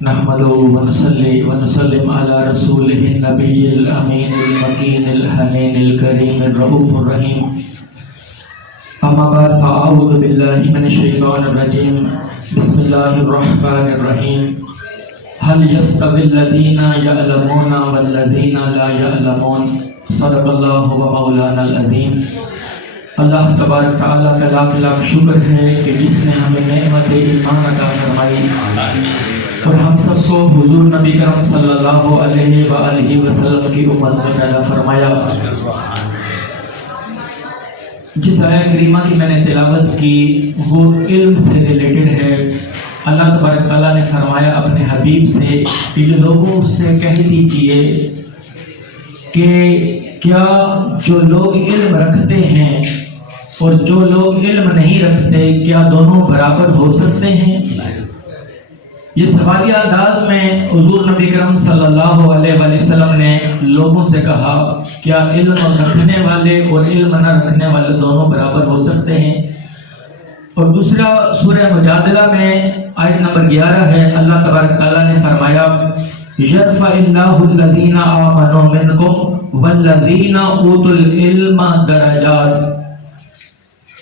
نحمده ونصلي ونسلم على رسوله النبي الأمين المكين الحنين الكريم الرؤوف الرحيم. أما بعد فأعوذ بالله من الشيطان الرجيم. بسم الله الرحمن الرحيم. هل يستوي الذين يعلمون والذين لا يعلمون؟ صدق الله ومولانا العظيم. اللہ تبارک تعالیٰ کا لاکھ لاکھ شکر ہے کہ جس نے ہمیں نعمت ایمان عطا فرمائی اور ہم سب کو حضور نبی کرم صلی اللہ علیہ وآلہ وسلم کی امت میں پیدا فرمایا. جس آیت کریمہ کی میں نے تلاوت کی وہ علم سے ریلیٹڈ ہے. اللہ تبارک تعالیٰ نے فرمایا اپنے حبیب سے کہ جو لوگوں سے کہہ دیجئے کہ کیا جو لوگ علم رکھتے ہیں اور جو لوگ علم نہیں رکھتے کیا دونوں برابر ہو سکتے ہیں؟ یہ سوالیہ انداز میں حضور نبی کرم صلی اللہ علیہ وسلم نے لوگوں سے کہا کیا علم رکھنے والے اور علم نہ رکھنے والے دونوں برابر ہو سکتے ہیں؟ اور دوسرا سورہ مجادلہ میں آیت نمبر 11 ہے. اللہ تبارک تعالیٰ نے فرمایا یرفع اللہ الذین آمنوا منکم والذین اوتوا العلم درجات.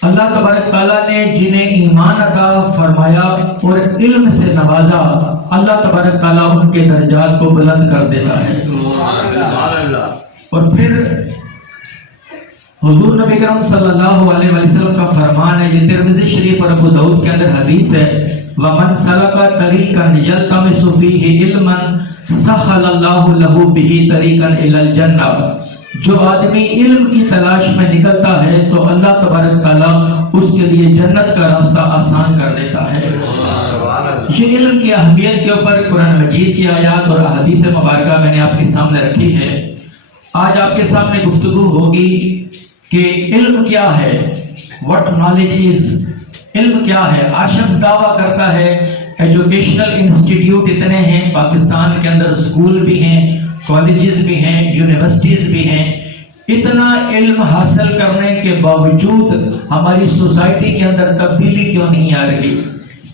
اللہ تبارک تعالیٰ نے جنہیں ایمان عطا فرمایا اور علم سے نوازا اللہ تبارک تعالیٰ ان کے درجات کو بلند کر دیتا ہے. اور پھر حضور نبی کرم صلی اللہ علیہ وسلم کا فرمان ہے, یہ ترمذی شریف اور ابو داؤد کے اندر حدیث ہے, وَمَنْ سَلَكَ طَرِيقًا يَلْتَمِسُ فِيهِ عِلْمًا سَهَّلَ اللَّهُ لَهُ بِهِ طَرِيقًا إِلَى الْجَنَّةِ. جو آدمی علم کی تلاش میں نکلتا ہے تو اللہ تبارک تعالیٰ اس کے لیے جنت کا راستہ آسان کر دیتا ہے. یہ علم کی اہمیت کے اوپر قرآن مجید کی آیات اور احادیث مبارکہ میں نے آپ کے سامنے رکھی ہے. آج آپ کے سامنے گفتگو ہوگی کہ علم کیا ہے, what knowledge is, علم کیا ہے. آج شخص دعویٰ کرتا ہے ایجوکیشنل انسٹیٹیوٹ اتنے ہیں پاکستان کے اندر, اسکول بھی ہیں, کالجز بھی ہیں, یونیورسٹیز بھی ہیں. اتنا علم حاصل کرنے کے باوجود ہماری سوسائٹی کے اندر تبدیلی کیوں نہیں آ رہی,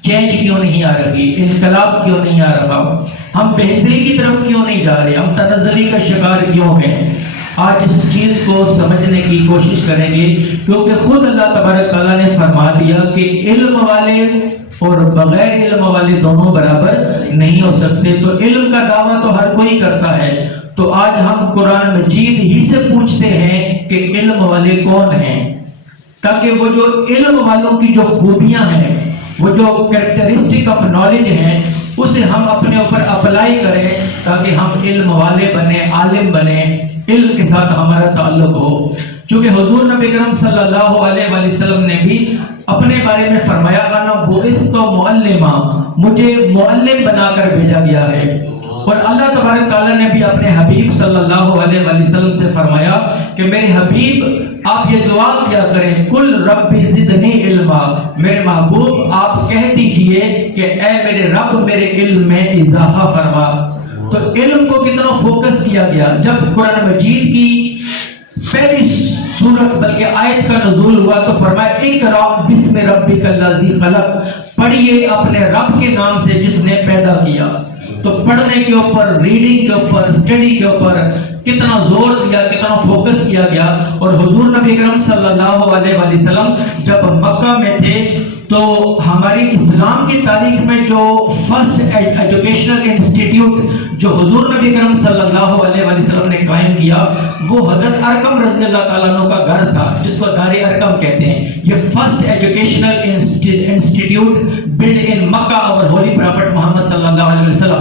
چینج کیوں نہیں آ رہی, انقلاب کیوں نہیں آ رہا, ہم بہتری کی طرف کیوں نہیں جا رہے, ہم تنزلی کا شکار کیوں ہیں؟ آج اس چیز کو سمجھنے کی کوشش کریں گے کیونکہ خود اللہ تبارک تعالیٰ نے فرما دیا کہ علم والے اور بغیر علم والے دونوں برابر نہیں ہو سکتے. تو علم کا دعویٰ تو ہر کوئی کرتا ہے, تو آج ہم قرآن مجید ہی سے پوچھتے ہیں کہ علم والے کون ہیں, تاکہ وہ جو علم والوں کی جو خوبیاں ہیں, وہ جو کریکٹرسٹک آف نالج ہیں, اسے ہم اپنے اوپر اپلائی کریں تاکہ ہم علم والے بنیں, عالم بنیں, علم کے ساتھ ہمارا تعلق ہو. چونکہ حضور نبی کرم صلی اللہ علیہ وسلم نے بھی اپنے بارے میں فرمایا انا بعثت معلما, مجھے معلم بنا کر بھیجا گیا ہے. اور اللہ تبارک تعالیٰ نے بھی اپنے حبیب صلی اللہ علیہ وسلم سے فرمایا کہ میرے حبیب آپ یہ دعا کیا کریں, کل رب زدنی علما, میرے محبوب آپ کہہ دیجئے کہ اے میرے رب میرے علم میں اضافہ فرما. تو علم کو کتنا فوکس کیا گیا. جب قرآن مجید کی پہلی سورت بلکہ آیت کا نزول ہوا تو فرمایا اقرأ بسم ربک الذی خلق, پڑھیے اپنے رب کے نام سے جس نے پیدا کیا. تو پڑھنے کے اوپر, ریڈنگ کے اوپر, اسٹڈی کے اوپر کتنا زور دیا, کتنا فوکس کیا گیا. اور حضور نبی کرم صلی اللہ علیہ وسلم جب مکہ میں تھے تو ہماری اسلام کی تاریخ میں جو فرسٹ ایجوکیشنل انسٹیٹیوٹ جو حضور نبی کرم صلی اللہ علیہ وسلم نے قائم کیا وہ حضرت ارقم رضی اللہ تعالیٰ عنہ کا گھر تھا, جس کو دار ارقم کہتے ہیں. یہ فرسٹ ایجوکیشنل انسٹیٹیوٹ بلڈ ان مکہ اور ہولی پرافٹ محمد صلی اللہ علیہ وسلم.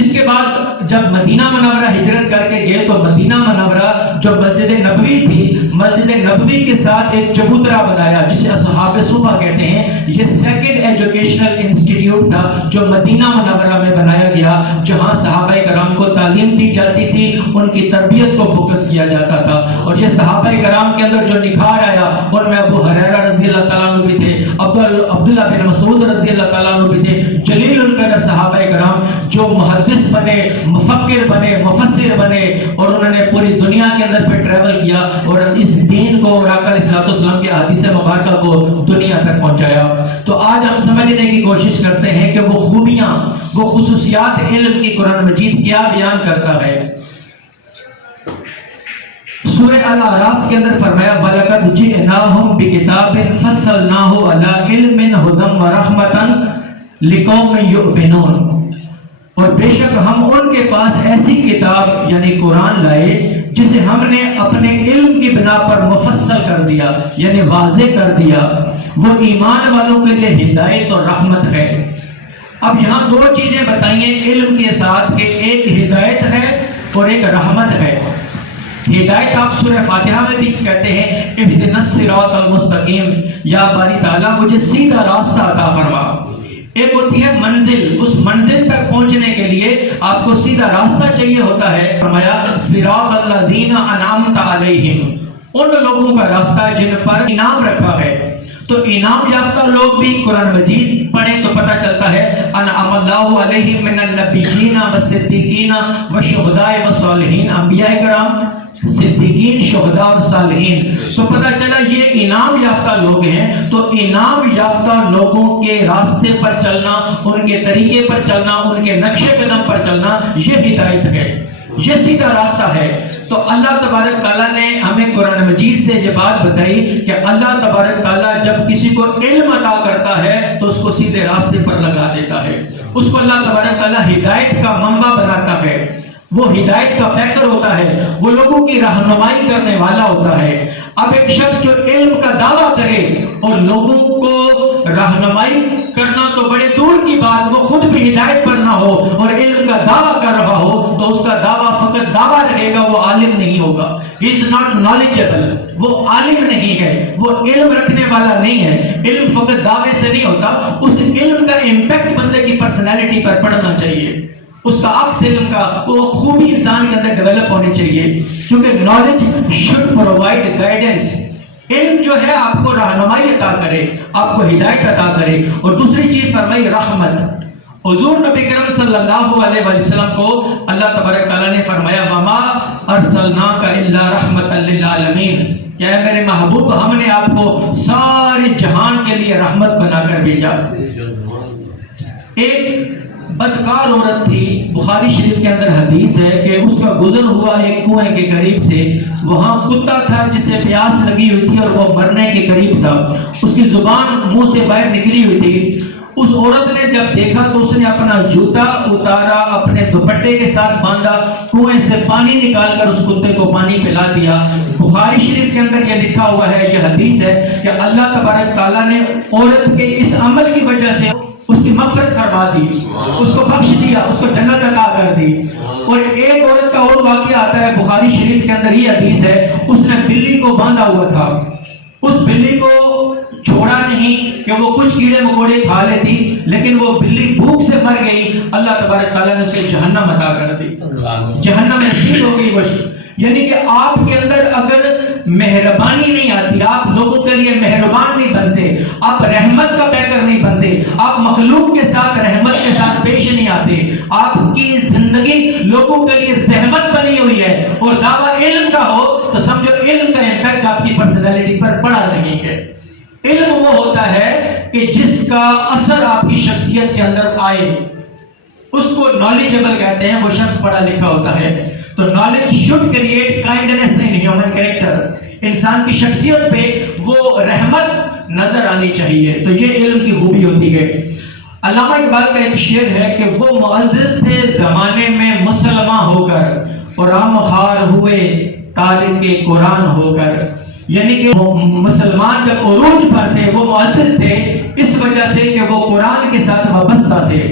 اس کے بعد جب مدینہ منورہ ہجرت کر کے گئے تو مدینہ منورہ جو مسجد نبوی تھی, مسجد نبوی کے ساتھ ایک چبوترا بنایا جسے اصحاب صفا کہتے ہیں. یہ سیکنڈ ایجوکیشنل انسٹیٹیوٹ تھا جو مدینہ منورہ میں بنایا گیا, جہاں صحابہ کرام کو تعلیم دی جاتی تھی, ان کی تربیت کو فوکس کیا جاتا تھا. اور یہ صحابہ کرام کے اندر جو نکھار آیا ان میں ابو ہریرہ رضی اللہ تعالیٰ عنہ بھی تھے, عبداللہ بن مسعود رضی اللہ تعالیٰ عنہ بھی تھے, جلیل القدر صحابہ کرام جو محدث بنے, مفکر بنے, مفسر بنے, اور انہوں نے پوری دنیا کے اندر پہ ٹریول کیا اور اس دین کو اور آقا علیہ الصلوۃ والسلام کے احادیث مبارکہ کو دنیا تک پہنچایا. تو آج ہم سمجھنے کی کوشش کرتے ہیں کہ وہ خوبیاں، وہ خصوصیات علم کی قرآن مجید کیا بیان کرتا ہے۔ سورہ الاعراف کے اندر فرمایا بَلَقَدْ جِئْنَاهُمْ بِكِتَابٍ فَصَّلْنَاهُ عَلَىٰ عِلْمٍ هُدًى وَرَحْمَةً لِقَوْمٍ يُؤْمِنُونَ، اور بے شک ہم ان کے پاس ایسی کتاب یعنی قرآن لائے جسے ہم نے اپنے علم کی بنا پر مفصل کر دیا، یعنی واضح کر دیا، وہ ایمان والوں کے لیے ہدایت اور رحمت ہے۔ اب یہاں دو چیزیں بتائیے علم کے ساتھ کہ ایک ہدایت ہے اور ایک رحمت ہے۔ ہدایت آپ سورہ فاتحہ میں بھی کہتے ہیں اهدنا الصراط المستقیم، یا باری تعالیٰ مجھے سیدھا راستہ عطا فرما۔ ایک ہوتی ہے منزل، اس منزل تک پہنچنے کے لیے آپ کو سیدھا راستہ چاہیے ہوتا ہے۔ فرمایا صراط الذین انعمت علیہم، ان لوگوں کا راستہ جن پر انعام رکھا ہے۔ تو انعام یافتہ لوگ بھی قرآن مجید پڑھیں تو پتہ چلتا ہے انعم اللہ علیہم من النبیین والصدیقین والشہداء والصالحین، انبیاء کرام، صدیقین، شہداء اور صالحین۔ تو پتہ چلا یہ انعام یافتہ لوگ ہیں۔ تو انعام یافتہ لوگوں کے راستے پر چلنا، ان کے طریقے پر چلنا، ان کے نقش قدم پر چلنا، یہ ہدایت ہے، یہ سیدھا راستہ ہے۔ تو اللہ تبارک تعالیٰ نے ہمیں قرآن مجید سے یہ بات بتائی کہ اللہ تبارک تعالیٰ جب کسی کو علم عطا کرتا ہے تو اس کو سیدھے راستے پر لگا دیتا ہے، اس کو اللہ تبارک تعالیٰ ہدایت کا منبع بناتا ہے، وہ ہدایت کا پیکر ہوتا ہے، وہ لوگوں کی رہنمائی کرنے والا ہوتا ہے۔ اب ایک شخص جو علم کا دعویٰ کرے اور لوگوں کو رہنمائی کرنا تو بڑے دور کی بات، وہ خود بھی ہدایت پر نہ ہو اور علم کا دعویٰ کر رہا ہو تو اس کا دعویٰ فقط دعویٰ رہے گا، وہ عالم نہیں ہوگا۔ He is not knowledgeable، وہ عالم نہیں ہے، وہ علم رکھنے والا نہیں ہے۔ علم فقط دعوے سے نہیں ہوتا، اس علم کا امپیکٹ بندے کی پرسنالٹی پر پڑنا چاہیے، اس کا عکس علم کا وہ خوبی انسان کے اندر ڈیولپ ہونی چاہیے، کیونکہ نالج شوڈ پرووائڈ گائیڈنس۔ علم جو ہے آپ کو رہنمائی عطا کرے، آپ کو ہدایت عطا کرے۔ اور دوسری چیز فرمائی رحمت۔ حضور نبی کرم صلی اللہ علیہ وسلم کو اللہ تبارک تعالیٰ نے فرمایا وَمَا أَرْسَلْنَاكَ إِلَّا رَحْمَةً لِلْعَالَمِينَ، کیا ہے میرے محبوب، ہم نے آپ کو سارے جہان کے لیے رحمت بنا کر بھیجا۔ ایک بدکار عورت تھی، بخاری شریف کے اندر حدیث ہے کہ اس کا گزر ہوا ایک کنویں کے قریب سے، وہاں کتا تھا جسے پیاس لگی ہوئی تھی اور وہ مرنے کے قریب تھا، اس کی زبان منہ سے باہر نکلی ہوئی تھی۔ اس عورت نے جب دیکھا تو اس نے اپنا جوتا اتارا، اپنے دوپٹے کے ساتھ باندھا، کنویں سے پانی نکال کر اس کتے کو پانی پلا دیا۔ بخاری شریف کے اندر یہ لکھا ہوا ہے، یہ حدیث ہے کہ اللہ تبارک تعالیٰ نے عورت کے اس عمل کی وجہ سے اس کی مغفرت فرما دی، اس کو بخش دیا، اس کو جنت عطا کر دی۔ اور ایک عورت کا اور واقعہ آتا ہے بخاری شریف کے اندر، ہی حدیث ہے، اس نے بلی کو باندھا ہوا تھا، اس بلی کو چھوڑا نہیں کہ وہ کچھ کیڑے مکوڑے کھا لیتی، لیکن وہ بلی بھوک سے مر گئی، اللہ تبارک تعالیٰ نے اسے جہنم عطا کر دی، جہنم میں نصیب ہو گئی وہ۔ یعنی کہ آپ کے اندر اگر مہربانی نہیں آتی، آپ لوگوں کے لیے مہربان نہیں بنتے، آپ رحمت کا پیکر نہیں بنتے، آپ مخلوق کے ساتھ رحمت کے ساتھ پیش نہیں آتے، آپ کی زندگی لوگوں کے لیے زحمت بنی ہوئی ہے اور دعویٰ علم کا ہو تو سمجھو علم کا امپیکٹ آپ کی پرسنالٹی پر پڑا نہیں ہے۔ علم وہ ہوتا ہے کہ جس کا اثر آپ کی شخصیت کے اندر آئے، اس کو نالجبل کہتے ہیں، وہ شخص پڑھا لکھا ہوتا ہے۔ تو knowledge should create kindness in human character, انسان کی شخصیت پہ وہ رحمت نظر آنی چاہیے، تو یہ علم کی خوبی ہوتی ہے۔ علامہ اقبال کا ایک شعر ہے کہ وہ معزز تھے زمانے میں مسلمان ہو کر اور ہم خار ہوئے تارک قرآن ہو کر، یعنی کہ مسلمان جب عروج پر تھے وہ معزز تھے اس وجہ سے کہ وہ قرآن کے ساتھ وابستہ تھے،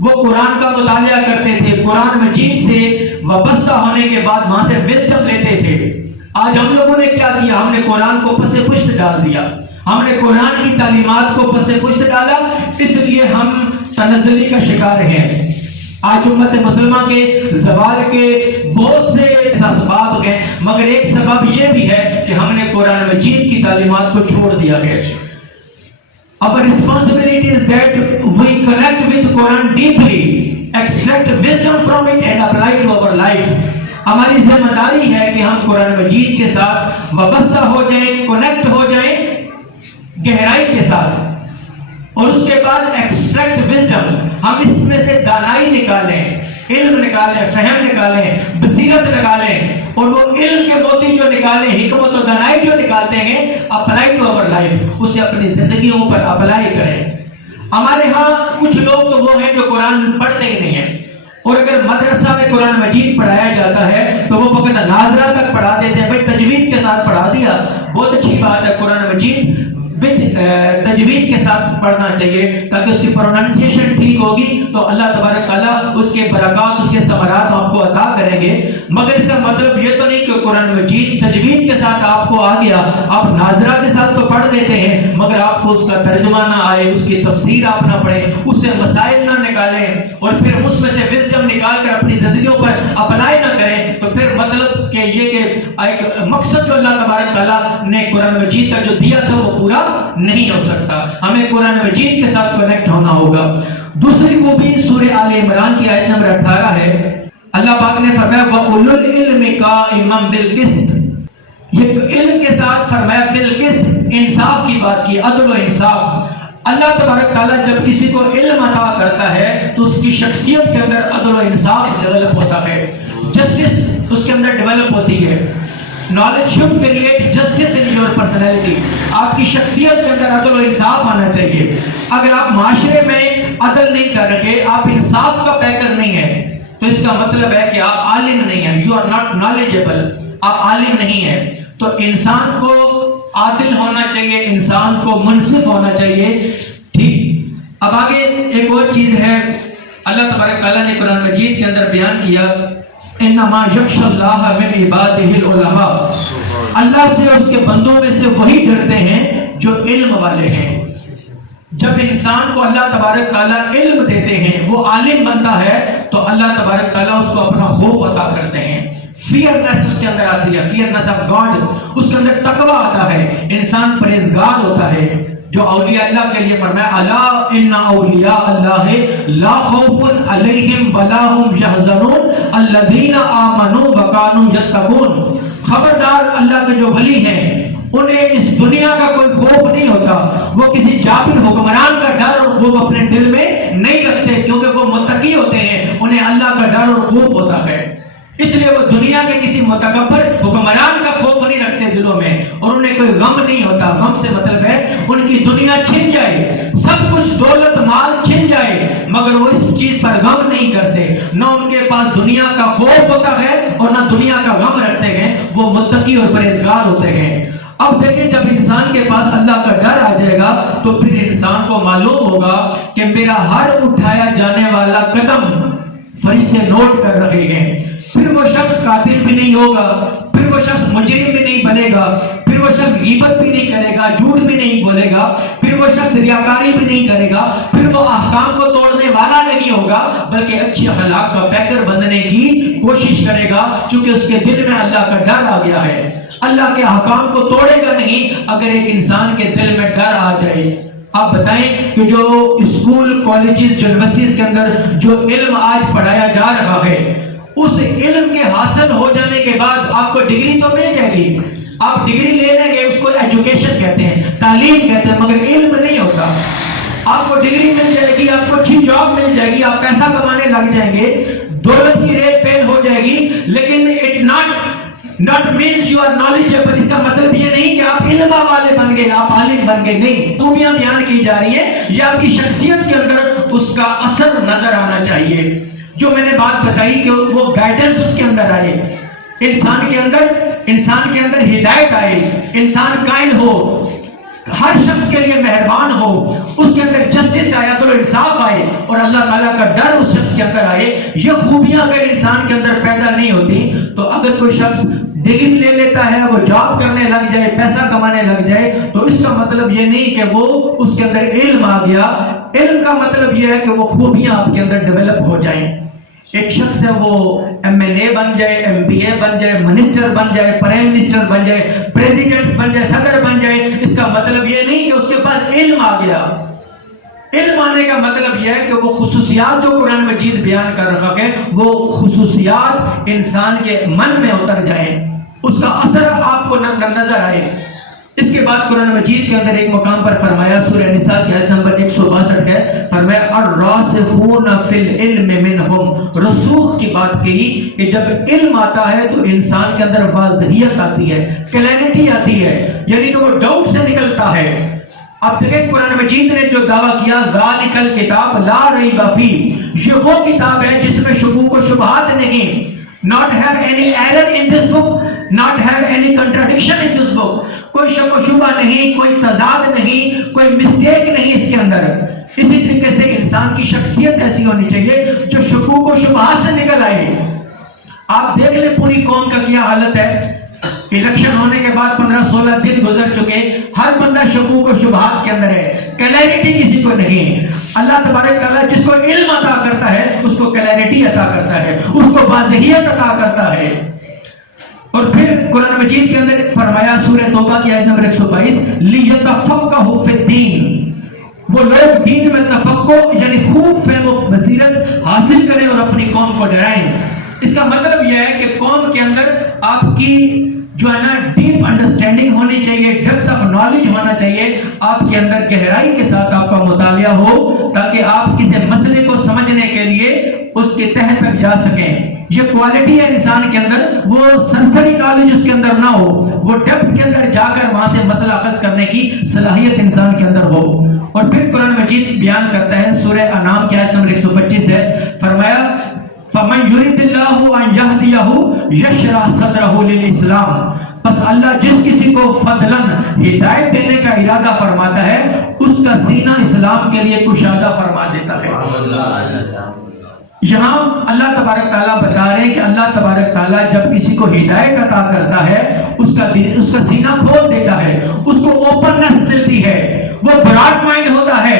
وہ قرآن کا مطالعہ کرتے تھے، قرآن مجید سے وابستہ ہونے کے بعد وہاں سے وزڈم لیتے تھے۔ آج ہم لوگوں نے کیا کیا، ہم نے قرآن کو پس پشت ڈال دیا، ہم نے قرآن کی تعلیمات کو پس پشت ڈالا، اس لیے ہم تنزلی کا شکار ہیں۔ آج امت مسلمہ کے زوال کے بہت سے اسباب ہیں، مگر ایک سبب یہ بھی ہے کہ ہم نے قرآن مجید کی تعلیمات کو چھوڑ دیا ہے۔ Our responsibility is that we connect with Quran deeply, extract wisdom from it and apply to our life. ہماری ذمہ داری ہے کہ ہم قرآن مجید کے ساتھ وابستہ ہو جائیں، کنیکٹ ہو جائیں گہرائی کے ساتھ۔ اور اس کے بعد ایکسٹریکٹ وزڈم، ہم اس میں سے دانائی نکالیں، علم نکالیں، فہم نکالیں، بصیرت نکالیں، اور وہ علم کے موتی جو نکالیں، حکمت و دانائی جو نکالتے ہیں، اپلائی ٹو آور لائف، اسے اپنی زندگیوں پر اپلائی کریں۔ ہمارے ہاں کچھ لوگ تو وہ ہیں جو قرآن پڑھتے ہی نہیں ہیں، اور اگر مدرسہ میں قرآن مجید پڑھایا جاتا ہے تو وہ فقط ناظرہ تک پڑھا دیتے ہیں، بھائی تجوید کے ساتھ پڑھا دیا، بہت اچھی بات ہے، قرآن مجید تجوید کے ساتھ پڑھنا چاہیے تاکہ اس کی پروننسیشن ٹھیک ہوگی تو اللہ تبارک تعالیٰ اس کے برکات، اس کے ثمرات آپ کو عطا کریں گے۔ مگر اس کا مطلب یہ تو نہیں کہ قرآن مجید تجوید کے ساتھ آپ کو آ گیا، آپ ناظرہ کے ساتھ تو پڑھ دیتے ہیں مگر آپ کو اس کا ترجمہ نہ آئے، اس کی تفسیر آپ نہ پڑھیں، اس سے مسائل نہ نکالیں، اور پھر اس میں سے وزڈم نکال کر اپنی زندگیوں پر اپلائی نہ کریں، تو پھر مطلب کہ یہ کہ ایک مقصد جو اللہ تبارک تعالیٰ نے قرآن مجید کا جو دیا تھا وہ پورا نہیں ہو سکتا۔ ہمیں قرآن مجید کے ساتھ کنیکٹ ہونا ہوگا۔ دوسری خوبی سورہ آل عمران کی آیت نمبر 18 ہے، اللہ پاک نے فرمایا وَأُولُو الْعِلْمِ قَائِمًا بِالْقِسْطِ، یہ علم کے ساتھ فرمایا بالقسط، انصاف کی بات کی، عدل و انصاف۔ اللہ تبارک تعالیٰ جب کسی کو علم عطا کرتا ہے تو اس کی شخصیت کے اندر عدل و انصاف ڈیولپ ہوتا ہے، جسٹس اس کے اندر ڈیولپ ہوتی ہے۔ Knowledge should create justice in your personality، آپ کی شخصیت کے اندر عدل و انصاف آنا چاہیے۔ اگر آپ معاشرے میں عدل نہیں کر رہے، آپ انصاف کا پیکر نہیں ہیں، تو اس کا مطلب ہے کہ آپ عالم نہیں ہیں، you are not knowledgeable، آپ عالم نہیں ہیں۔ تو انسان کو عادل ہونا چاہیے، انسان کو منصف ہونا چاہیے، ٹھیک۔ اب آگے ایک اور چیز ہے، اللہ تبارک تعالیٰ نے قرآن مجید کے اندر بیان کیا انما یخشی اللہ من عبادہ العلماء، اللہ سے اس کے بندوں میں سے وہی ڈرتے ہیں جو علم والے ہیں۔ جب انسان کو اللہ تبارک تعالیٰ علم دیتے ہیں، وہ عالم بنتا ہے، تو اللہ تبارک تعالیٰ اس کو اپنا خوف عطا کرتے ہیں، فیئرنیس اس کے اندر آتی ہے، فیئرنیس آف گاڈ، اس کے اندر تقوی آتا ہے، انسان پرہیزگار ہوتا ہے۔ جو اولیاء اللہ کے لیے فرمایا الا ان اولیاء اللہ لا خوف علیہم ولا هم یحزنون الذین آمنوا وکانوا یتقون، خبردار اللہ کے جو ولی ہیں انہیں اس دنیا کا کوئی خوف نہیں ہوتا، وہ کسی جابر حکمران کا ڈر اور خوف اپنے دل میں نہیں رکھتے، کیونکہ وہ متقی ہوتے ہیں، انہیں اللہ کا ڈر اور خوف ہوتا ہے، اس لیے وہ دنیا کے کسی متکبر حکمران کا خوف نہیں رکھتے دلوں میں، اور انہیں کوئی غم نہیں ہوتا۔ غم سے مطلب ہے ان کی دنیا چھن جائے، سب کچھ دولت مال چھن جائے، مگر وہ اس چیز پر غم نہیں کرتے، نہ ان کے پاس دنیا کا خوف ہوتا ہے اور نہ دنیا کا غم رکھتے ہیں، وہ متقی اور پرہیزگار ہوتے ہیں۔ اب دیکھیں جب انسان کے پاس اللہ کا ڈر آ جائے گا تو پھر انسان کو معلوم ہوگا کہ میرا ہر اٹھایا جانے والا قدم فرشتے نوٹ کر رہے ہیں، پھر وہ شخص قاتل بھی نہیں ہوگا، پھر وہ شخص مجرم بھی نہیں بنے گا، پھر وہ شخص غیبت بھی نہیں کرے گا، جھوٹ بھی نہیں بولے گا، پھر وہ شخص ریاکاری بھی نہیں کرے گا، پھر وہ احکام کو توڑنے والا نہیں ہوگا، بلکہ اچھے اخلاق کا پیکر بننے کی کوشش کرے گا، چونکہ اس کے دل میں اللہ کا ڈر آ گیا ہے۔ اللہ کے احکام کو توڑے گا نہیں اگر ایک انسان کے دل میں ڈر آ جائے۔ آپ بتائیں کہ جو اسکول، کالجز، یونیورسٹیز کے اندر جو علم آج پڑھایا جا رہا ہے، اس علم کے حاصل ہو جانے کے بعد آپ کو ڈگری تو مل جائے گی، آپ ڈگری لے لیں گے، اس کو ایجوکیشن کہتے ہیں، تعلیم کہتے ہیں، مگر علم نہیں ہوتا۔ آپ کو ڈگری مل جائے گی، آپ کو اچھی جاب مل جائے گی، آپ پیسہ کمانے لگ جائیں گے، دولت کی ریت پیل ہو جائے گی، لیکن it not means you are knowledgeable، اس کا مطلب یہ نہیں کہ آپ علم والے بن گئے، آپ عالم بن گئے، نہیں۔ خوبیاں بیان کی جا رہی ہیں، یہ آپ کی شخصیت کے اندر اس کا اثر نظر آنا چاہیے۔ جو میں نے بات بتائی کہ وہ گائیڈنس اس کے اندر آئے، انسان کے اندر ہدایت آئے، انسان کائنڈ ہو، ہر شخص کے لیے مہربان ہو، اس کے اندر جسٹس آیا، عدل و انصاف آئے، اور اللہ تعالیٰ کا ڈر اس شخص کے اندر آئے۔ یہ خوبیاں اگر انسان کے اندر پیدا نہیں ہوتی تو اگر کوئی شخص ڈگری لے لیتا ہے، وہ جاب کرنے لگ جائے، پیسہ کمانے لگ جائے، تو اس کا مطلب یہ نہیں کہ وہ اس کے اندر علم آ گیا۔ علم کا مطلب یہ ہے کہ وہ خوبیاں آپ کے اندر ڈیولپ ہو جائیں۔ ایک شخص ہے وہ MLA بن جائے، MBA بن جائے، منسٹر بن جائے، پرائم منسٹر بن جائے، پریزیڈنٹ بن جائے، صدر بن جائے، اس کا مطلب یہ نہیں کہ اس کے پاس علم آ گیا۔ علم آنے کا مطلب یہ ہے کہ وہ خصوصیات جو قرآن مجید بیان کر رہا ہے، وہ خصوصیات انسان کے من میں اتر جائیں، اس کا اثر آپ کو نظر آئے۔ اس کے بعد قرآن مجید کے اندر ایک مقام پر فرمایا، سورہ نساء کی آیت نمبر 162 ہے، فرمایا الراسخون فی العلم منہم، رسوخ کی بات کہی کہ جب علم آتا ہے تو انسان کے اندر واضحیت آتی ہے، کلیئرٹی آتی ہے، یعنی کہ وہ ڈاؤٹ سے نکلتا ہے۔ اب دیکھیں قرآن مجید نے جو دعویٰ کیا ذالک الکتاب لا ریب فیہ، یہ وہ کتاب ہے جس میں شکوک و شبہات نہیں، not have any error in this book, not have any contradiction in this book، کوئی شک و شبہ نہیں، کوئی تضاد نہیں، کوئی مسٹیک نہیں اس کے اندر۔ اسی طریقے سے انسان کی شخصیت ایسی ہونی چاہیے جو شکوک و شبہات سے نکل آئے۔ آپ دیکھ لیں پوری قوم کا کیا حالت ہے، الیکشن ہونے کے بعد 15-16 دن گزر چکے، ہر بندہ شکوک و شبہات کے اندر ہے، کلیئرٹی کسی کو نہیں۔ اللہ تبارک تعالیٰ جس کو علم عطا کرتا ہے اس کو کلیئرٹی عطا کرتا ہے، اس کو واضحیت عطا کرتا ہے۔ اور پھر قرآن مجید کے اندر فرمایا سورہ توبہ کی آیت نمبر 122 لِيَتَفَقَّهُ فِي الدِّينِ، وہ لوگ دین میں تفقہ یعنی خوب فہم و بصیرت حاصل کریں اور اپنی قوم کو ڈرائیں۔ اس کا مطلب یہ ہے کہ قوم کے اندر آپ کی جو ہے نا ڈیپ انڈرسٹینڈنگ ہونی چاہیے، ڈیپتھ آف نالج ہونا چاہیے، آپ کے اندر گہرائی کے ساتھ آپ کا مطالعہ ہو تاکہ آپ کسی مسئلے کو سمجھنے کے لیے اس کے تہہ تک جا سکیں۔ یہ کوالٹی ہے انسان کے اندر، وہ سرسری نالج اس کے اندر نہ ہو، وہ ڈیپتھ کے اندر جا کر وہاں سے مسئلہ اخذ کرنے کی صلاحیت انسان کے اندر ہو۔ اور پھر قرآن مجید بیان کرتا ہے سورہ انعام کی آیت نمبر 125 ہے، فرمایا فَمَنْ يُرِدِ اللَّهُ أَنْ يَهْدِيَهُ يَشْرَحْ صَدْرَهُ لِلْإِسْلَامِ، بس اللہ جس کسی کو فضلاً ہدایت دینے کا ارادہ فرماتا ہے اس کا سینہ اسلام کے لیے کشادہ فرما دیتا ہے۔ یہاں اللہ تبارک تعالیٰ بتا رہے ہیں کہ اللہ تبارک تعالیٰ جب کسی کو ہدایت عطا کرتا ہے اس کا سینہ کھول دیتا ہے، اس کو اوپننس ملتی ہے، وہ براڈ مائنڈ ہوتا ہے،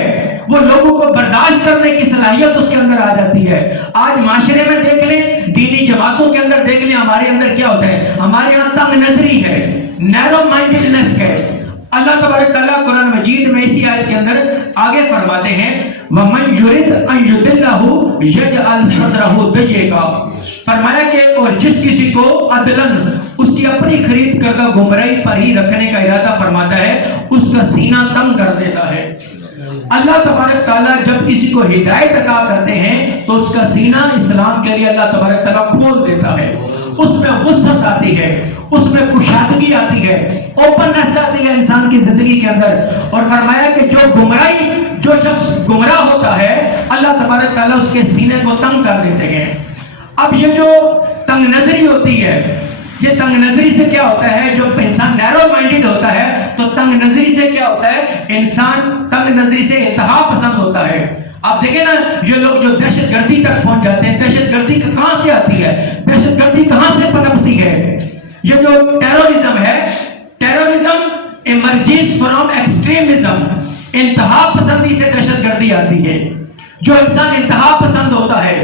وہ لوگوں کو برداشت کرنے کی صلاحیت اس کے اندر آ جاتی ہے۔ آج معاشرے میں دیکھ لیں، دینی جماعتوں کے اندر دیکھ لیں، ہمارے اندر کیا ہوتا ہے، ہمارے یہاں تنگ نظری ہے، نیرو مائنڈڈنس ہے۔ اللہ تبارک تعالیٰ قرآن مجید میں اسی آیت کے اندر آگے فرماتے ہیں وَمَنْ يُرِدْ أَنْ يُضِلَّهُ يَجْعَلْ صَدْرَهُ ضَيِّقًا، فرمایا کہ اور جس کسی کو عدلاً اس کی اپنی خرید کردہ گمراہی پر ہی رکھنے کا ارادہ فرماتا ہے اس کا سینہ تنگ کر دیتا ہے۔ اللہ تبارک تعالیٰ جب کسی کو ہدایت عطا کرتے ہیں تو اس کا سینہ اسلام کے لیے اللہ تبارک تعالیٰ کھول دیتا ہے، اس میں وسعت آتی ہے، اس میں کشادگی آتی ہے، اوپننس آتی ہے انسان کی زندگی کے اندر۔ اور فرمایا کہ جو شخص گمراہ ہوتا ہے اللہ تبارک تعالیٰ اس کے سینے کو تنگ کر دیتے ہیں۔ اب یہ جو تنگ نظری ہوتی ہے، یہ تنگ نظری سے کیا ہوتا ہے، جو انسان نیرو مائنڈڈ ہوتا ہے تو تنگ نظری سے کیا ہوتا ہے، انسان تنگ نظری سے انتہا پسند ہوتا ہے۔ آپ دیکھیں نا یہ لوگ جو دہشت گردی تک پہنچ جاتے ہیں، دہشت گردی کہاں سے آتی ہے، دہشت گردی کہاں سے پنپتی ہے؟ یہ جو ٹیرورزم ہے، ٹیرورزم ایمرجز فرام ایکسٹریمزم، انتہا پسندی سے دہشت گردی آتی ہے۔ جو انسان انتہا پسند ہوتا ہے،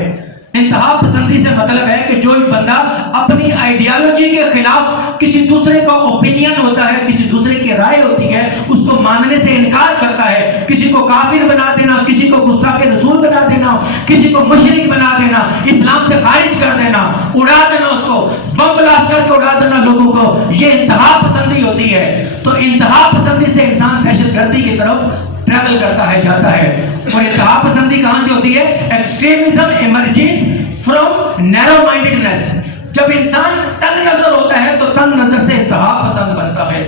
انتہا پسندی سے مطلب ہے کہ جو بندہ اپنی آئیڈیالوجی کے خلاف کسی دوسرے کا اوپینین ہوتا ہے، کسی دوسرے کی رائے ہوتی ہے، اس کو ماننے سے انکار کرتا ہے، کسی کو کافر بنا دینا، کسی کو گستاخ رسول بنا دینا، کسی کو مشرک بنا دینا، اسلام سے خارج کر دینا، اڑا دینا، اس کو بم بلاسٹ کر کے اڑا دینا لوگوں کو، یہ انتہا پسندی ہوتی ہے۔ تو انتہا پسندی سے انسان دہشت گردی کی طرف ٹریول کرتا ہے، جاتا ہے۔ اور انتہا پسندی کہاں سے ہوتی ہے؟ ایکسٹریمزم ایمرجز فرام نیرو مائنڈڈنس۔ جب انسان تنگ نظر ہوتا ہے تو تنگ نظر سے انتہا پسند بنتا ہے،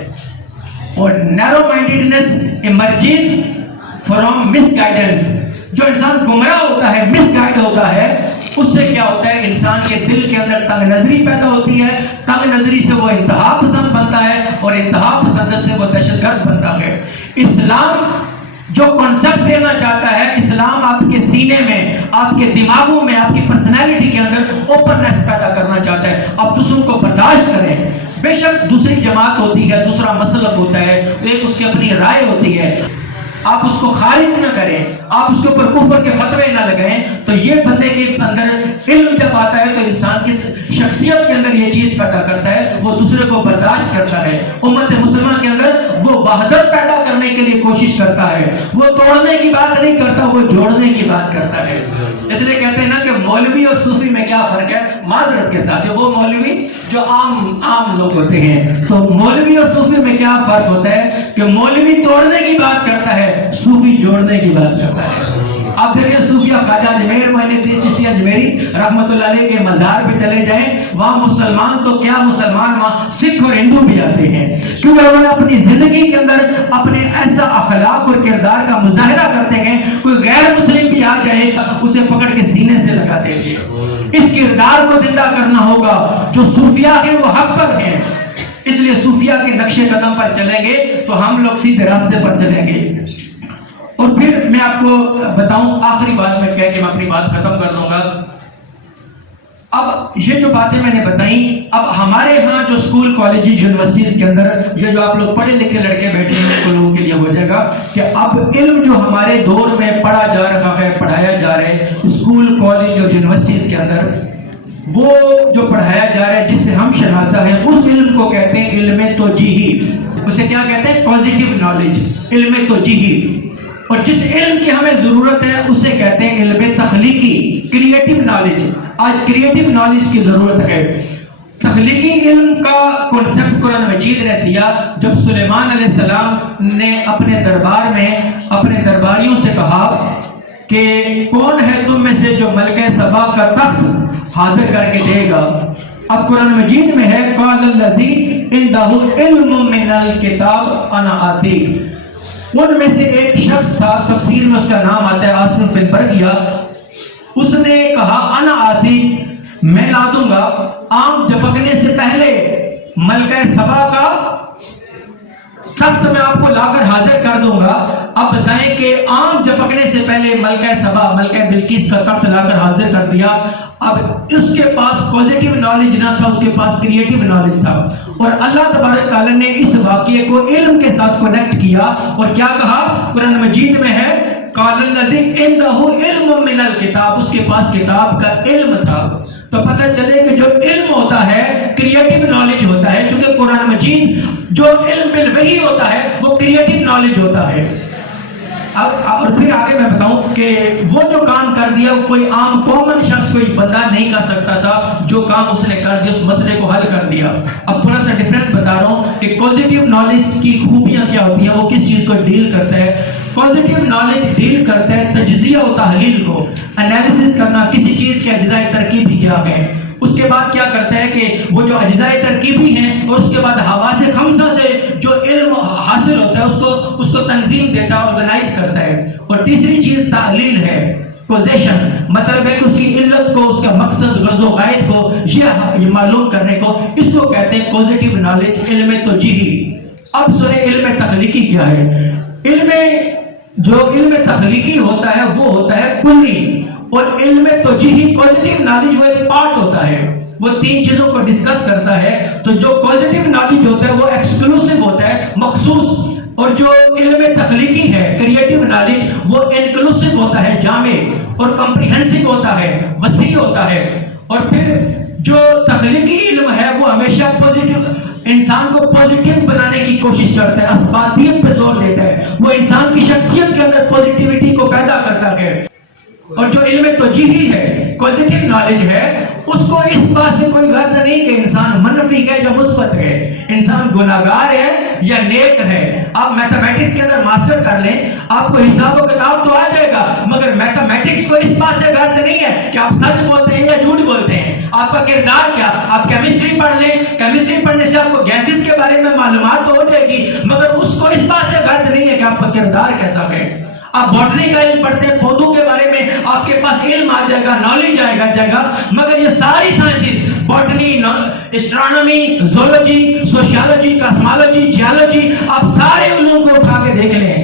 اور نیرو مائنڈڈنس ایمرجز فرام مس گائیڈنس۔ جو انسان گمراہ ہوتا ہے، مس گائیڈ ہوتا ہے، اس سے کیا ہوتا ہے، انسان کے دل کے اندر تنگ نظری پیدا ہوتی ہے، تنگ نظری سے وہ انتہا پسند بنتا ہے، اور انتہا پسند سے وہ دہشت گرد بنتا ہے۔ اسلام جو کانسیپٹ دینا چاہتا ہے، اسلام آپ کے سینے میں، آپ کے دماغوں میں، آپ کی پرسنالٹی کے اندر اوپننس پیدا کرنا چاہتا ہے۔ آپ دوسروں کو برداشت کریں، بے شک دوسری جماعت ہوتی ہے، دوسرا مسلک ہوتا ہے، ایک اس کی اپنی رائے ہوتی ہے، آپ اس کو خارج نہ کریں، آپ اس کے اوپر کفر کے فتوے نہ لگائیں۔ تو یہ بندے کے اندر علم جب آتا ہے تو انسان کی شخصیت کے اندر یہ چیز پیدا کرتا ہے، وہ دوسرے کو برداشت کرتا ہے۔ امت مسلمہ کے اندر وہ وحدت پیدا کرنے کے لیے کوشش کرتا ہے، وہ توڑنے کی بات نہیں کرتا، وہ جوڑنے کی بات کرتا ہے۔ اس لیے کہتے ہیں نا کہ مولوی اور صوفی میں کیا فرق ہے؟ معذرت کے ساتھ وہ مولوی جو عام لوگ ہوتے ہیں، تو مولوی اور صوفی میں کیا فرق ہوتا ہے کہ مولوی توڑنے کی بات کرتا ہے، صوفی جوڑنے کی بات کرتا ہے۔ آپ دیکھیں صوفیہ خواجہ اجمیر معین الدین چشتی اجمیری رحمۃ اللہ علیہ کے مزار پہ چلے جائیں، وہاں مسلمان تو کیا مسلمان، وہاں سکھ اور ہندو بھی آتے ہیں، کیونکہ انہوں نے اپنی زندگی کے اندر اپنے ایسا اخلاق اور کردار کا مظاہرہ کرتے ہیں، کوئی غیر مسلم بھی آ جائے اسے پکڑ کے سینے سے لگاتے ہیں۔ اس کردار کو زندہ کرنا ہوگا، جو صوفیہ ہیں وہ حق پر ہیں، اس لیے صوفیہ کے نقش قدم پر چلیں گے تو ہم لوگ سیدھے راستے پر چلیں گے۔ اور پھر میں آپ کو بتاؤں، آخری بات میں کہہ کے میں اپنی بات ختم کر دوں گا۔ اب یہ جو باتیں میں نے بتائیں، اب ہمارے ہاں جو اسکول کالجز یونیورسٹیز کے اندر یہ جو آپ لوگ پڑھے لکھے لڑکے بیٹھے ہیں ان لوگوں کے لیے ہو جائے گا کہ اب علم جو ہمارے دور میں پڑھا جا رہا ہے، پڑھایا جا رہا ہے اسکول کالج اور یونیورسٹیز کے اندر، وہ جو پڑھایا جا رہا ہے جس سے ہم شناسا ہیں، اس علم کو کہتے ہیں علم توجیہی۔ اسے کیا کہتے ہیں؟ پازیٹیو نالج، علم توجیہی۔ اور جس علم کی ہمیں ضرورت ہے اسے کہتے ہیں علم تخلیقی، کریٹیو نالج۔ آج کریٹیو نالج کی ضرورت ہے۔ تخلیقی علم کا کنسپٹ قرآن مجید نے دیا جب سلیمان علیہ السلام نے اپنے دربار میں اپنے درباریوں سے کہا کہ کون ہے تم میں سے جو ملکہ سبا کا تخت حاضر کر کے دے گا۔ اب قرآن مجید میں ہے قال الذی عندہ علم من الکتاب انا آتیک۔ ان میں سے ایک شخص تھا، تفسیر میں اس کا نام آتا ہے عاصم بن برقیہ، اس نے کہا انا آتی، میں لا دوں گا آم جھپکنے سے پہلے ملکہ سبا کا تخت میں آپ کو لا کر حاضر کر دوں گا۔ اب بتائیں کہ آم جھپکنے سے پہلے ملکہ سبا، ملکہ بلقیس کا تخت لا کر حاضر کر دیا۔ اب اس کے پاس پازیٹیو نالج نہ تھا، اس کے پاس کریٹیو نالج تھا، اور اللہ تبارک تعالیٰ نے اس واقعے کو علم کے ساتھ کنیکٹ کیا اور کیا کہا؟ قرآن مجید میں ہے قال الذی عندہ علم من الکتاب، اس کے پاس کتاب کا علم تھا۔ تو پتہ چلے کہ جو علم ہوتا ہے کریٹیو نالج ہوتا ہے، چونکہ قرآن مجید جو علم بالوحی ہوتا ہے وہ کریٹیو نالج ہوتا ہے۔ اور پھر آگے میں بتاؤں کہ وہ جو کام کر دیا وہ کوئی عام کامن شخص، کوئی بندہ نہیں کر سکتا تھا، جو کام اس نے کر دیا اس مسئلے کو حل کر دیا۔ اب تھوڑا سا ڈیفرنس بتا رہا ہوں کہ پازیٹیو نالج کی خوبیاں کیا ہوتی ہیں، وہ کس چیز کو ڈیل کرتا ہے۔ پازیٹیو نالج ڈیل کرتا ہے تجزیہ و تحلیل کو، انالیسس کرنا، کسی چیز کے اجزاء ترکیبی کیا ہے، اس کے بعد کیا کرتا ہے کہ وہ جو اجزاء ترکیبی ہیں اور اس کے بعد حواس خمسہ سے جو علم حاصل ہوتا ہے اس کو تنظیم دیتا ہے، آرگنائز کرتا ہے۔ اور تیسری چیز تعلیل ہے، کوزیشن، مطلب ہے کہ اس کی علت کو، اس کا مقصد، غرض و غائد کو یہ معلوم کرنے کو، اس کو کہتے ہیں پازیٹیو نالج، علم توجیہی۔ اب سنیں علم تخلیقی کیا ہے۔ جو علم تخلیقی ہوتا ہے وہ ہوتا ہے کلی، اور علم توجیہی پازیٹیو نالج وہ ایک پارٹ ہوتا ہے، وہ تین چیزوں کو ڈسکس کرتا ہے۔ تو جو پازیٹیو نالج ہوتا ہے وہ ایکسکلوسیو ہوتا ہے، مخصوص، اور جو علم تخلیقی ہے کریٹیو نالج وہ انکلوسیو ہوتا ہے، جامع اور کمپریہنسو ہوتا ہے، وسیع ہوتا ہے۔ اور پھر جو تخلیقی علم ہے وہ ہمیشہ پازیٹیو، انسان کو پازیٹیو بنانے کی کوشش کرتا ہے، اثباتیت پہ زور دیتا ہے، وہ انسان کی شخصیت کے اندر پازیٹیوٹی کو پیدا کرتا ہے۔ اور جو علم توجیہی ہے، پازیٹیو نالج ہے، اس کو اس بات سے کوئی غرض نہیں کہ انسان منفی ہے یا مثبت ہے، انسان گناہگار ہے یا نیک ہے۔ آپ میتھمیٹکس کے اندر ماسٹر کر لیں، آپ کو حساب و کتاب تو آ جائے گا، مگر میتھمیٹکس کو اس بات سے غرض نہیں ہے کہ آپ سچ بولتے ہیں یا جھوٹ بولتے ہیں، آپ کا کردار کیا۔ آپ کیمسٹری پڑھ لیں، کیمسٹری پڑھنے سے آپ کو گیسز کے بارے میں معلومات تو ہو جائے گی، مگر اس کو اس بات سے غرض نہیں ہے کہ آپ کا کردار کیسا ہے۔ آپ باٹنی کا علم پڑھتے ہیں، پودوں کے بارے میں آپ کے پاس علم آ جائے گا، نالج آئے گا، مگر یہ ساری sciences, botany, astronomy, zoology, sociology, cosmology, geology, آپ سارے علوم کو اٹھا کے دیکھ لیں،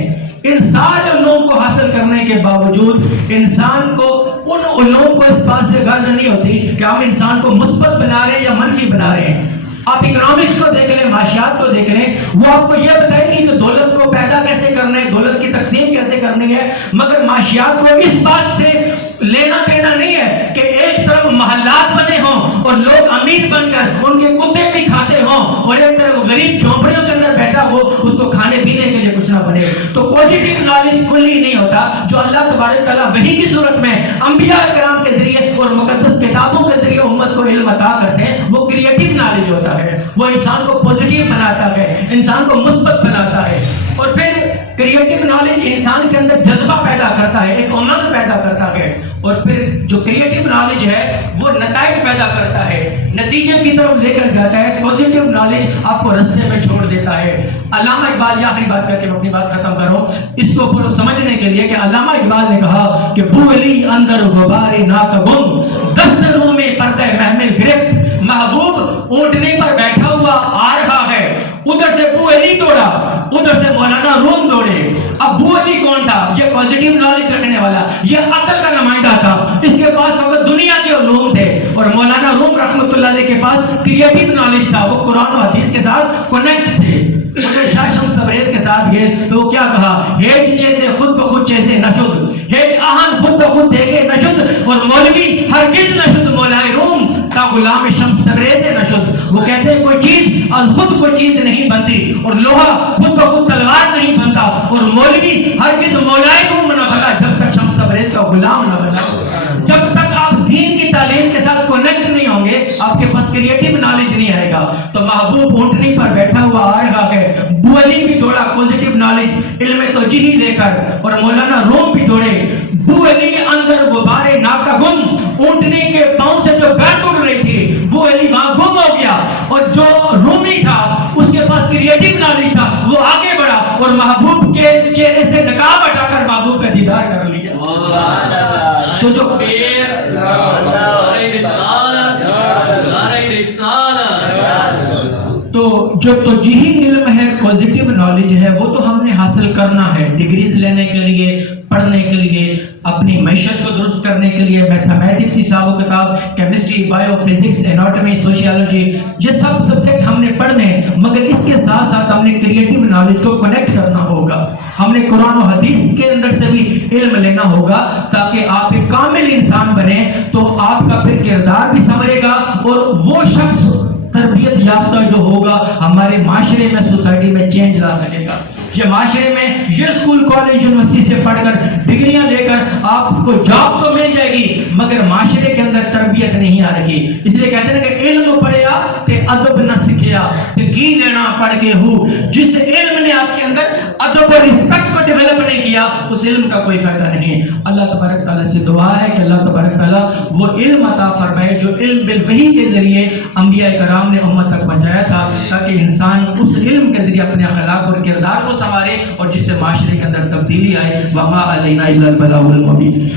ان سارے علوم کو حاصل کرنے کے باوجود انسان کو ان علوم کو اس بات سے غرض نہیں ہوتی کہ ہم انسان کو مثبت بنا رہے ہیں یا منفی بنا رہے ہیں۔ آپ اکنامکس کو دیکھ لیں، معاشیات کو دیکھ لیں، وہ آپ کو یہ بتائے گی کہ دولت کو پیدا کیسے کرنا ہے، دولت کی تقسیم کیسے کرنی ہے، مگر معاشیات کو اس بات سے لینا دینا نہیں ہے کہ ایک طرف محلات بنے ہوں اور لوگ امیر بن کر ان کے کتے بھی کھاتے ہوں، اور ایک طرف غریب جھونپڑیوں کے اندر بیٹھا ہو اس کو کھانے پینے کے لیے کچھ نہ بنے۔ تو پوزیٹیو نالج کلی نہیں ہوتا جو اللہ تبارک تعالیٰ وحی کی صورت میں انبیاء کرام کے ذریعے اور مقدس کتابوں کے ذریعے امت کو علم عطا کرتے ہیں، وہ کریٹیو نالج ہوتا ہے، وہ انسان کو پوزیٹیو بناتا ہے، انسان کو مثبت بناتا ہے۔ اور پھر کریٹیو نالج انسان کے اندر جذبہ پیدا کرتا ہے، ایک امنگ پیدا کرتا ہے، اور پھر جو کریٹیو نالج ہے وہ نتائج پیدا کرتا ہے، نتیجے کی طرف لے کر جاتا ہے۔ پوزیٹیو نالج آپ کو رستے میں چھوڑ دیتا ہے۔ علامہ اقبال، یہ آخری بات کر کے میں اپنی بات ختم کروں، اس کو پورا سمجھنے کے لیے کہ علامہ اقبال نے کہا کہ بو علی اندر غبار ناکگم دست روح میں پردہ محمل گرفت، محبوب اونٹنے پر بیٹھا ہوا آ رہا ہے، ادھر سے بو علی دوڑا، ادھر سے مولانا روم دوڑے۔ اب بو علی کون تھا؟ یہ پوزیٹیو نالج رکھنے والا، یہ عقل کا نمائندہ تھا، اس کے پاس وقت دنیا کے علوم تھے، اور مولانا روم رحمۃ اللہ علیہ کے پاس کریٹیو نالج تھا، وہ قرآن و حدیث کے ساتھ کنیکٹ تھے۔ شاہ شمس تبریز کے ساتھ گئے تو وہ کیا کہا؟ ہیج چیزے خود بخود چیزے نشد، ہیج آہن خود بخود دیکھے نشد، اور مولوی ہرگز نشد مولائے روم تا غلام شمس تبریز نشد۔ وہ کہتے ہیں کوئی چیز از خود کوئی چیز نہیں بنتی، اور لوہا خود بخود تلوار نہیں بنتا، اور مولوی ہرگز مولائے روم نہ بنا جب تک شمس تبریز کا غلام نہ بنا۔ جب تک آپ دین کی تعلیم کے ساتھ کنیکٹ نہیں ہوں گے، آپ کے پاس کریٹیو نالج نہیں آئے گا۔ تو محبوب اونٹنی پر بیٹھا ہوا آ رہا ہے، بو علی بھی دوڑا پوزیٹیو نالج علم توجیہی لے کر، اور مولانا روم بھی دوڑے۔ بو علی اندر غبار ناکگم، اونٹنی کے پاؤں سے جو بیٹ اڑ رہی تھی، بو علی وہاں گم ہو گیا، اور جو رومی تھا اس کے پاس کریٹیو نالج تھا، وہ آگے بڑھا اور محبوب کے چہرے سے نقاب ہٹا کر محبوب کا دیدار کر لیا۔ تو جو جو توجیہی علم ہے، پوزیٹیو نالج ہے، وہ تو ہم نے حاصل کرنا ہے ڈگریز لینے کے لیے، پڑھنے کے لیے، اپنی معیشت کو درست کرنے کے لیے، میتھمیٹکس، حساب و کتاب، chemistry, bio physics, anatomy, sociology, یہ سب سبجیکٹ ہم نے پڑھنے ہیں، مگر اس کے ساتھ ساتھ ہم نے کریٹیو نالج کو کنیکٹ کرنا ہوگا۔ ہم نے قرآن و حدیث کے اندر سے بھی علم لینا ہوگا تاکہ آپ ایک کامل انسان بنے، تو آپ کا پھر کردار بھی سنورے گا، اور وہ شخص تربیت یافتہ جو ہوگا ہمارے معاشرے میں، سوسائٹی میں چینج لا سکے گا۔ یہ معاشرے میں یہ اسکول کالج یونیورسٹی سے پڑھ کر ڈگریاں لے کر آپ کو جاب تو مل جائے گی، مگر معاشرے کے اندر تربیت نہیں آ رہی۔ اس لیے کہتے ہیں کہ علم پڑھیا تے ادب نہ سکھیا تے کی لینا پڑھ کے ہو۔ جس علم نے آپ کے اندر ادب اور رسپیکٹ کو ڈیولپ نہیں کیا، اس علم کا کوئی فائدہ نہیں۔ اللہ تبارک تعالیٰ سے دعا ہے کہ اللہ تبارک تعالیٰ وہ علم عطا فرمائے جو علم بالوحی کے ذریعے انبیاء کرام نے امت تک پہنچایا تھا، تاکہ انسان اس علم کے ذریعے اپنے اخلاق اور کردار کو سنوارے اور جس سے معاشرے کے اندر تبدیلی آئے۔ وما علینا الا البلاغ المبین۔